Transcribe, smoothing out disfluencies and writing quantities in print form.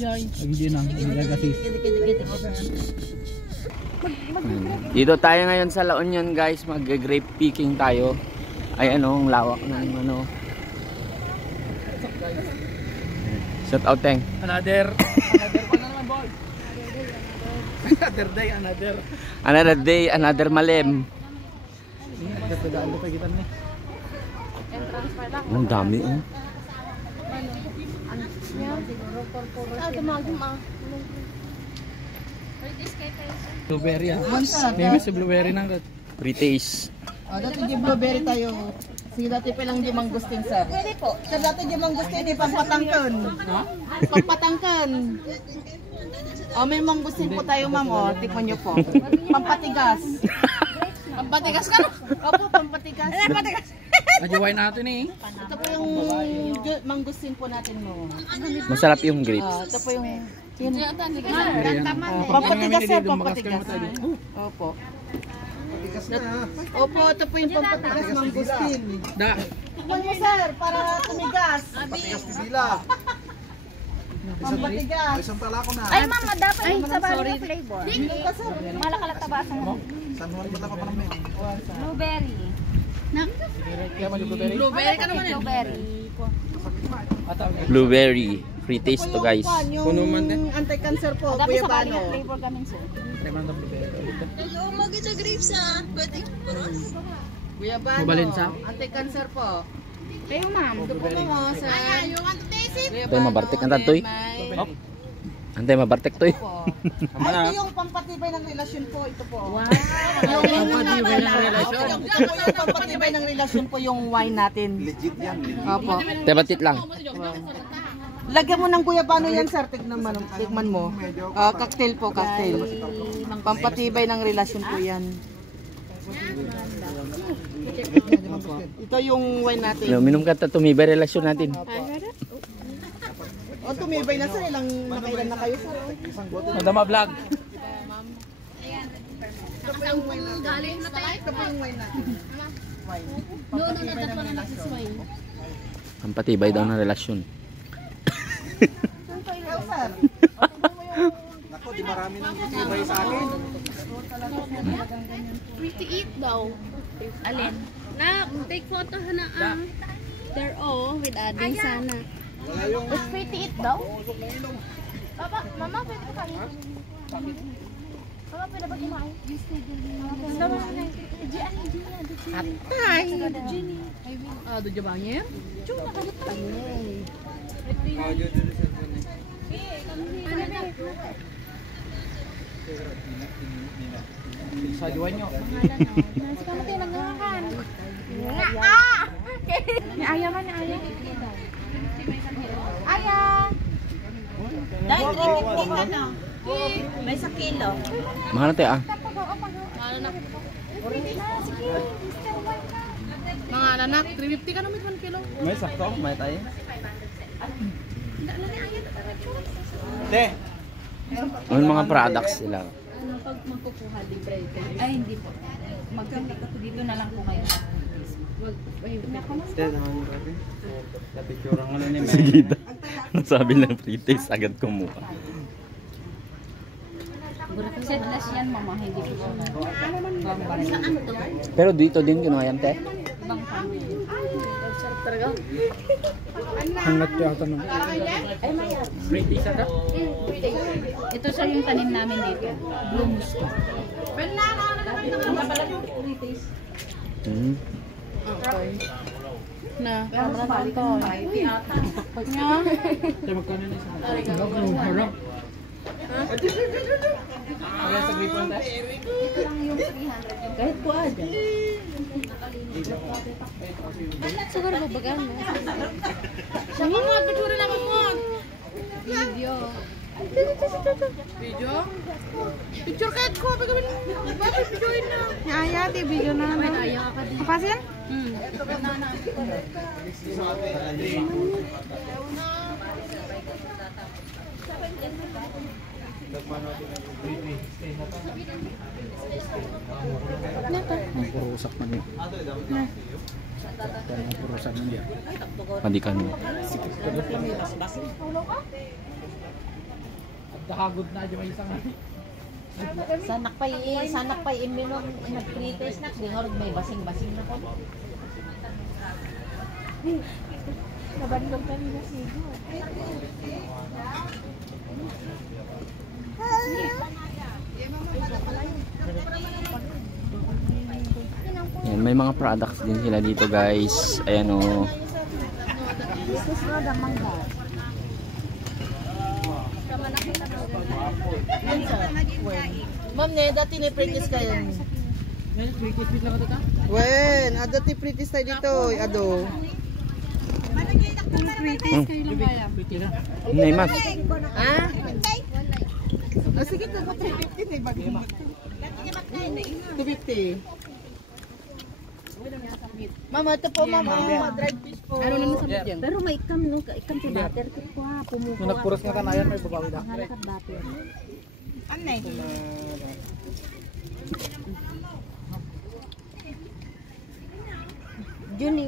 Hindi na, hindi kasi. Dito tayo ngayon sa La Union guys, mag-grape picking tayo. Ay ano, ang lawak ng ano. Shout out Teng. Another pa na naman boy. Another day, another malim. Nagtagaan ko pa kita niya. Ang dami oh. Blueberry ah. Maybe si blueberry nang kat. British. Dati di blueberry tayo. Sige dati pa lang di mangustin sir. Pwede po. Sir dati di mangustin di pampatangkan. Ha? Pampatangkan. May mangustin po tayo ma'am oh. Tikman niyo po. Pampatigas. Pampatigas ka no? Opo, pampatigas. Pampatigas. Najiwain natin eh. Ito po yung mangustin po natin mo. Masarap yung grapes. Ito po yung pampatigas sir, pampatigas. Opo. Opo, ito po yung pampatigas mangustin. Da. Tikman mo sir, para tumigas. Patigas pipila. Pampatigas. Isang pala ko na. Ay mama, dapat yung sabay yung flavor. Malakalat-tabasan mo. San Juan ba pa naman? Blueberry. Blueberry ka naman Blueberry. Blueberry. Free taste to guys. Yung anti-cancer po, Dapat Kuya sabay Bano. yung flavor kami sir. Hello, maganda grapes ah. Pwede Kuya Bano, Mabalinsa? anti-cancer po. Pero ma'am, Ito po mo, sir. Antay mabartik ang tantoy. Antay mabartik toy. Ay, ito yung pampatibay ng relasyon po. Ito po. Wow. Pampatibay ng relasyon. Yung pampatibay ng relasyon po yung wine natin. Legit yan. Opo. Tebatit lang. Lagyan mo ng Kuya Bano yan, sir. Tikman mo. Cocktail po, cocktail. Pampatibay ng relasyon po yan. Ito yung wine natin. Minum ka tumibay relasyon natin. O, tumibay na sir. Nakailan na kayo, sir. Madama vlog. Ito po yung wine natin. Ito po yung wine natin. Wine. Ang patibay daw ng relasyon. Ikaw, sir. Nako, di marami nang tibay sa akin. pretty eat daw. Alin? Na, take photo na ang there with adding sana. it's pretty eat daw. Papa, mama, pwede ba kayo? Mama, pwede ba kumain? Atay. Doon ba niya? Sa juwan nyo. Ayaw man, ayaw. Ayaw. Dahil 350 ka na. May sa kilo. Mahal na tayo ah. Mga anak, 350 ka naman 1 kilo. May sakto, may tayo. De. Ano mga products sila? Pag magkukuha, libre. Ay, hindi po. Magkakita ko dito na lang po kayo. De naman grabe. Napicture ang ano ni Sige da. Sabi ng free taste agad kumuha. Seedless yan, mama. Hindi ko siya. Saan to? Pero dito din kinuha yan te. Ibang family. hangat yata nung. Free taste ada. Ito sir yung tanim namin dito. Blue musto. Na, Pero sa ito. Kaya magkano na isa. Harap. Wala sa gripon tayo. Ito lang yung 300. kahit po ada. Siguro babagan mo. Siya mo, picture naman mo. Video. Video? Picture kahit ko, pagawin mo. Bakit videoin na? Aya, di video na naman. Ayaw ka din. Kapas yan? Ang purusak man yun. Ang purusak man yan. Padikan mo. Kahagod na dyan may isang Sanak pa iminom nag-pretest na dingor may basing-basing na ko. Nabandog kami na sigo. Ayan, may mga products din sila dito guys. Ayan o. Gusto na damang ba? Ma'am, ne dati ni pretest kayo. Wait lang ito ta? Wen, dati pretest tayo dito, ado. Nay mas. Ha? Oh, sige, tago 350 na bagay. 250. Mama, ito po mama. Dried fish po. Ano naman sa dyan? Pero may ikam no, ikam si butter kit ko ha, pumukuha. Kung nagpuros nga kanayan, may babawi na. Halakat butter. Anay. Juni,